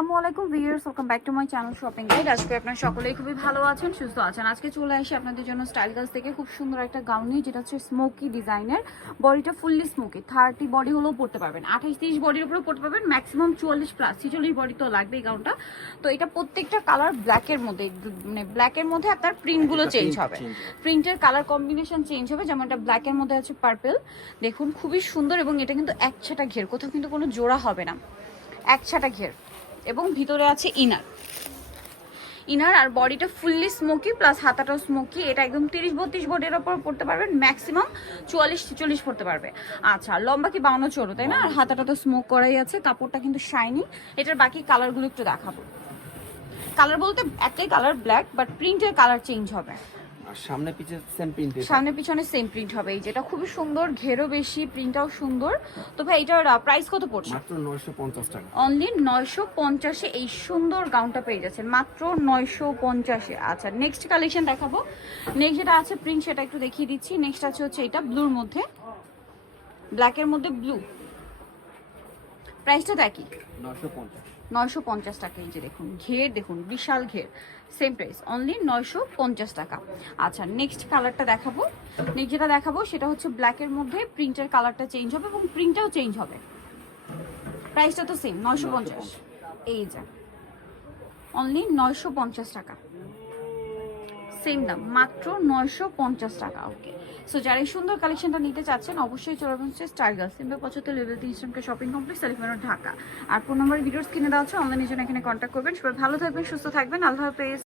আসসালামু আলাইকুম viewers, welcome back to my channel shopping guide. আজকে আপনারা সকলেই খুবই ভালো আছেন, সুস্থ আছেন। আজকে চলে আসি আপনাদের জন্য স্টাইল গার্লস থেকে খুব সুন্দর একটা গাউন নিয়ে, যেটা হচ্ছে স্মোকি ডিজাইনের। বডিটা ফুললি স্মোকি, 30 বডি হলেও পড়তে পারবেন, 28-30 বডির উপরেও পড়তে পারবেন, ম্যাক্সিমাম 44+ বডি তো লাগবে এই গাউনটা। তো এটা প্রত্যেকটা কালার ব্ল্যাকের মধ্যে, মানে ব্ল্যাকের মধ্যে আপনার প্রিন্টগুলো চেঞ্জ হবে, প্রিন্টের কালার কম্বিনেশন চেঞ্জ হবে। যেমন এটা ব্ল্যাকের মধ্যে আছে পার্পল, দেখুন খুবই সুন্দর। এবং এটা কিন্তু একছাটা ঘের, কোথাও কিন্তু কোনো জোড়া হবে না, একছাটা ঘের। এবং ভিতরে আছে ইনার আর বডিটা ফুললি স্মোকি প্লাস হাতাটাও স্মোকি। এটা একদম 30-32 বডির ওপর পড়তে পারবেন, ম্যাক্সিমাম 44-46 পড়তে পারবে। আচ্ছা, লম্বা কি 52-54, তাই না? আর হাতাটা তো স্মোক করাই আছে, কাপড়টা কিন্তু শাইনি। এটার বাকি কালারগুলো একটু দেখাবো। কালার বলতে একটাই কালার ব্ল্যাক, বাট প্রিন্টের কালার চেঞ্জ হবে। আর সামনে পিছে সেম প্রিন্ট, সামনে পিছনে সেম প্রিন্ট হবে। এই যেটা খুবই সুন্দর, ঘেরও বেশি, প্রিন্টটাও সুন্দর। তো ভাই এটার প্রাইস কত পড়ছে? মাত্র 950 টাকা। অনলি 950-এ এই সুন্দর গাউনটা পেয়ে যাচ্ছেন, মাত্র 950-এ। আচ্ছা, নেক্সট কালেকশন দেখাবো। নেক্সট যেটা আছে প্রিন্ট, সেটা একটু দেখিয়ে দিচ্ছি। নেক্সট আছে হচ্ছে এটা ব্লুর মধ্যে, ব্ল্যাকের মধ্যে ব্লু। প্রাইসটা দেখি 950 টাকা। এই যে দেখুন ঘের, দেখুন বিশাল ঘের, সেম প্রাইস অনলি 950 টাকা। আচ্ছা, নেক্সট কালারটা দেখাবো। নেক্সট যেটা দেখাবো সেটা হচ্ছে ব্ল্যাকের মধ্যে, প্রিন্টের কালারটা চেঞ্জ হবে এবং প্রিন্টটাও চেঞ্জ হবে। প্রাইসটা তো সেম 950। এই যে অনলি 950 টাকা, সেম দাম, মাত্র 950 টাকা। ওকে, সো যারা এই সুন্দর কালেকশনটা নিতে চাচ্ছেন অবশ্যই চলে আসবেন স্টাইল গার্লস, সিম্বল 75 লেভেল 3 ইস্টার্নকে shopping complex, Elephant Road, Dhaka. আর ফোন নাম্বার ভিডিওস কিনে দেওয়া হচ্ছে, অনলাইনের জন্য এখানে কন্ট্যাক্ট করবেন। সবাই ভালো থাকবেন, সুস্থ থাকবেন, আল্লাহ হাফেজ।